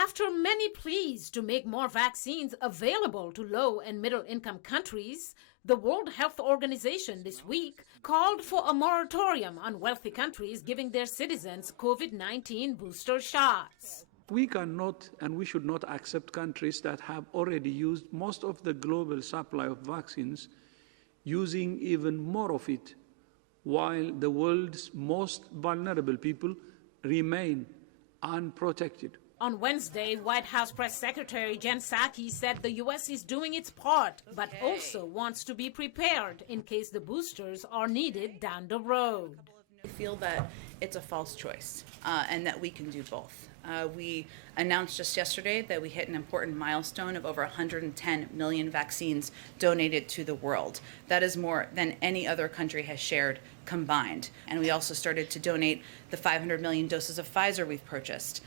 After many pleas to make more vaccines available to low and middle income countries, the World Health Organization this week called for a moratorium on wealthy countries giving their citizens COVID-19 booster shots. We cannot and we should not accept countries that have already used most of the global supply of vaccines, using even more of it, while the world's most vulnerable people remain unprotected. On Wednesday, White House Press Secretary Jen Psaki said the U.S. is doing its part, but also wants to be prepared in case the boosters are needed down the road. I feel that it's a false choice and that we can do both. We announced just yesterday that we hit an important milestone of over 110 million vaccines donated to the world. That is more than any other country has shared combined. And we also started to donate the 500 million doses of Pfizer we've purchased.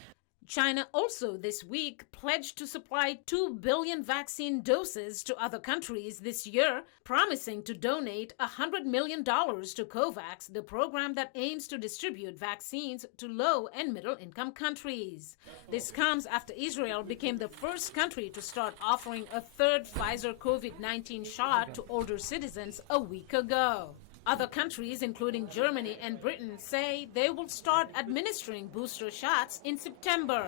China also this week pledged to supply 2 billion vaccine doses to other countries this year, promising to donate $100 million to COVAX, the program that aims to distribute vaccines to low and middle income countries. This comes after Israel became the first country to start offering a third Pfizer COVID-19 shot to older citizens a week ago. Other countries, including Germany and Britain, say they will start administering booster shots in September.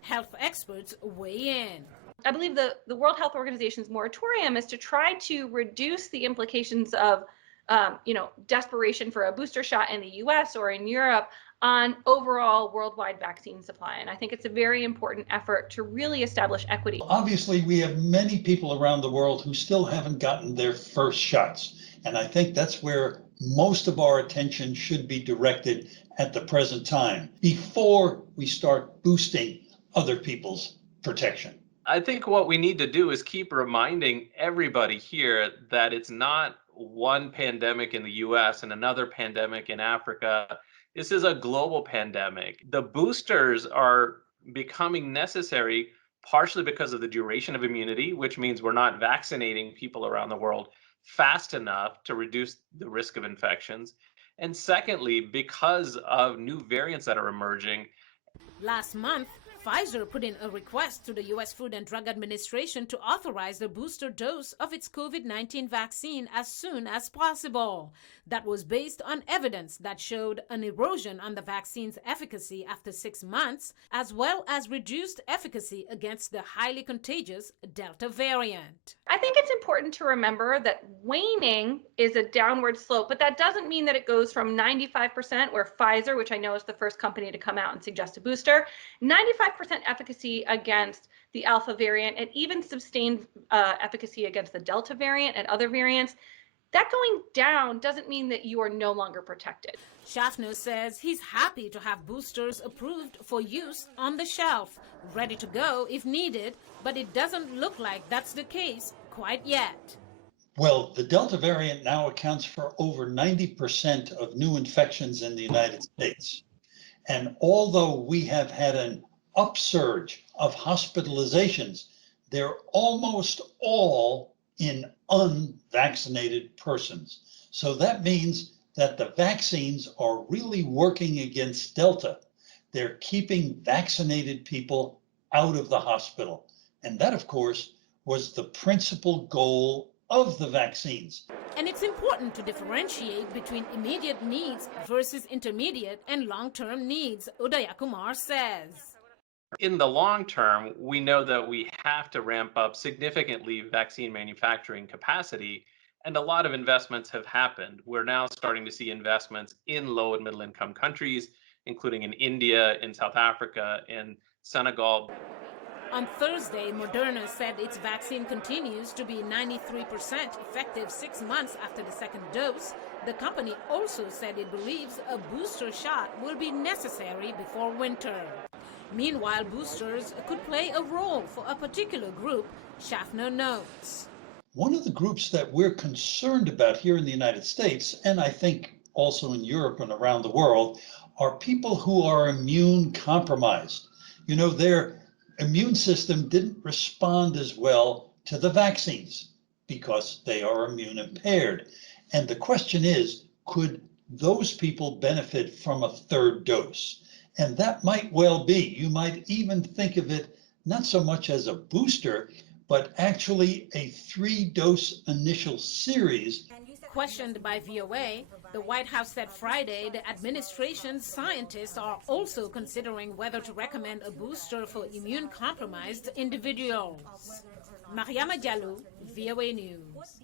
Health experts weigh in. I believe the World Health Organization's moratorium is to try to reduce the implications of, desperation for a booster shot in the U.S. or in Europe on overall worldwide vaccine supply. And I think it's a very important effort to really establish equity. Obviously, we have many people around the world who still haven't gotten their first shots. And I think that's where most of our attention should be directed at the present time, before we start boosting other people's protection. I think what we need to do is keep reminding everybody here that it's not one pandemic in the US and another pandemic in Africa. This is a global pandemic. The boosters are becoming necessary partially because of the duration of immunity, which means we're not vaccinating people around the world fast enough to reduce the risk of infections. And secondly, because of new variants that are emerging. Last month, Pfizer put in a request to the U.S. Food and Drug Administration to authorize the booster dose of its COVID-19 vaccine as soon as possible. That was based on evidence that showed an erosion on the vaccine's efficacy after 6 months, as well as reduced efficacy against the highly contagious Delta variant. I think it's important to remember that waning is a downward slope, but that doesn't mean that it goes from 95%, where Pfizer, which I know is the first company to come out and suggest a booster, 95% efficacy against the Alpha variant, and even sustained efficacy against the Delta variant and other variants. That going down doesn't mean that you are no longer protected. Schaffner says he's happy to have boosters approved for use on the shelf, ready to go if needed, but it doesn't look like that's the case quite yet. Well, the Delta variant now accounts for over 90% of new infections in the United States. And although we have had an upsurge of hospitalizations, they're almost all in unvaccinated persons. So that means that the vaccines are really working against Delta. They're keeping vaccinated people out of the hospital. And that, of course, was the principal goal of the vaccines. And it's important to differentiate between immediate needs versus intermediate and long-term needs, Udayakumar says. In the long term, we know that we have to ramp up significantly vaccine manufacturing capacity, and a lot of investments have happened. We're now starting to see investments in low and middle income countries, including in India, in South Africa, in Senegal. On Thursday, Moderna said its vaccine continues to be 93% effective 6 months after the second dose. The company also said it believes a booster shot will be necessary before winter. Meanwhile, boosters could play a role for a particular group, Schaffner notes. One of the groups that we're concerned about here in the United States, and I think also in Europe and around the world, are people who are immune compromised. You know, their immune system didn't respond as well to the vaccines because they are immune impaired. And the question is, could those people benefit from a third dose? And that might well be. You might even think of it not so much as a booster, but actually a 3-dose initial series. Questioned by VOA, the White House said Friday the administration's scientists are also considering whether to recommend a booster for immune-compromised individuals. Mariama Diallo, VOA News.